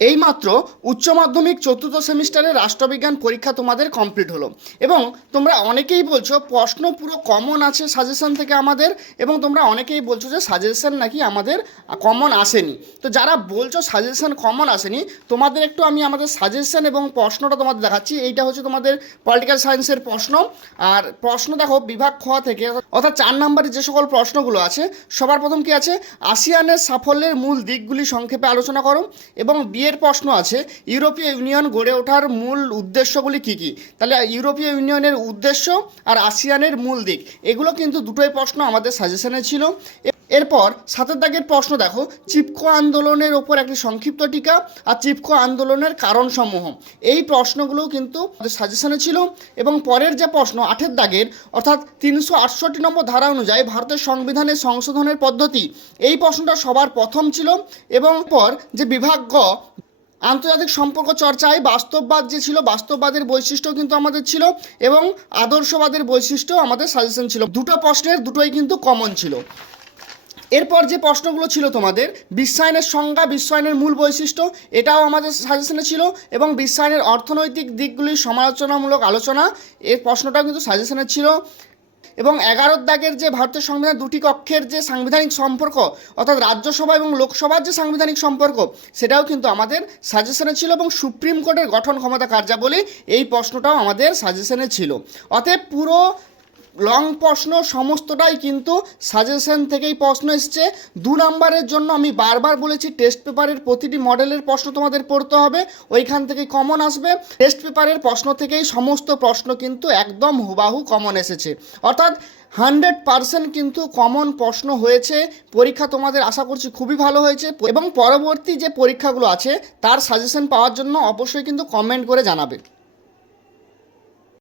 এইমাত্র উচ্চ মাধ্যমিক চতুর্থ সেমিস্টারের রাষ্ট্রবিজ্ঞান পরীক্ষা তোমাদের কমপ্লিট হলো এবং তোমরা অনেকেই বলছো প্রশ্ন পুরো কমন আছে সাজেশন থেকে আমাদের, এবং তোমরা অনেকেই বলছো যে সাজেশন নাকি আমাদের কমন আসেনি। তো যারা বলছো সাজেশন কমন আসেনি, তোমাদের একটু আমি আমাদের সাজেশন এবং প্রশ্নটা তোমাদের দেখাচ্ছি। এইটা হচ্ছে তোমাদের পলিটিক্যাল সায়েন্সের প্রশ্ন। আর প্রশ্ন দেখো বিভাগ খ থেকে, অর্থাৎ 4 নম্বরের যে সকল প্রশ্নগুলো আছে, সবার প্রথম কি আছে, আসিয়ানের সাফল্যের মূল দিকগুলি সংক্ষেপে আলোচনা করো। এবং এর প্রশ্ন আছে ইউরোপীয় ইউনিয়ন গড়ে ওঠার মূল উদ্দেশ্যগুলি কী কী। তাহলে ইউরোপীয় ইউনিয়নের উদ্দেশ্য আর আসিয়ানের মূল দিক, এগুলো কিন্তু দুটোই প্রশ্ন আমাদের সাজেশনে ছিল। এরপর 7 দাগের প্রশ্ন দেখো, চিপকো আন্দোলনের ওপর একটি সংক্ষিপ্ত টিকা আর চিপকো আন্দোলনের কারণসমূহ। এই প্রশ্নগুলো কিন্তু আমাদের সাজেশনে ছিল। এবং পরের যে প্রশ্ন 8 দাগের, অর্থাৎ 368 নম্বর ধারা অনুযায়ী ভারতের সংবিধানের সংশোধনের পদ্ধতি, এই প্রশ্নটা সবার প্রথম ছিল। এবং পর যে বিভাগ গ, আন্তর্জাতিক সম্পর্ক চর্চায় বাস্তববাদ যে ছিল, বাস্তববাদের বৈশিষ্ট্য কিন্তু আমাদের ছিল, এবং আদর্শবাদের বৈশিষ্ট্য আমাদের সাজেশন ছিল। দুটো প্রশ্নের দুটোই কিন্তু কমন ছিল। এরপর যে প্রশ্নগুলো ছিল তোমাদের, বিশ্বায়নের সংজ্ঞা, বিশ্বায়নের মূল বৈশিষ্ট্য, এটাও আমাদের সাজেশনে ছিল। এবং বিশ্বায়নের অর্থনৈতিক দিকগুলির সমালোচনামূলক আলোচনা, এর প্রশ্নটাও কিন্তু সাজেশনে ছিল। এবং 11 দাগের যে ভারতের সংবিধান দুটি কক্ষের যে সাংবিধানিক সম্পর্ক, অর্থাৎ রাজ্যসভা এবং লোকসভার যে সাংবিধানিক সম্পর্ক, সেটাও কিন্তু আমাদের সাজেশনে ছিল। এবং সুপ্রিম কোর্টের গঠন ক্ষমতা কার্যাবলী, এই প্রশ্নটাও আমাদের সাজেশনে ছিল। অতএব পুরো লং প্রশ্ন সমস্তটাই কিন্তু সাজেশন থেকেই প্রশ্ন এসছে। 2 নম্বরের জন্য আমি বারবার বলেছি টেস্ট পেপারের প্রতিটি মডেলের প্রশ্ন তোমাদের পড়তে হবে, ওইখান থেকেই কমন আসবে। টেস্ট পেপারের প্রশ্ন থেকেই সমস্ত প্রশ্ন কিন্তু একদম হুবাহু কমন এসেছে, অর্থাৎ 100% কিন্তু কমন প্রশ্ন হয়েছে। পরীক্ষা তোমাদের আশা করছি খুবই ভালো হয়েছে। এবং পরবর্তী যে পরীক্ষাগুলো আছে তার সাজেশন পাওয়ার জন্য অবশ্যই কিন্তু কমেন্ট করে জানাবে।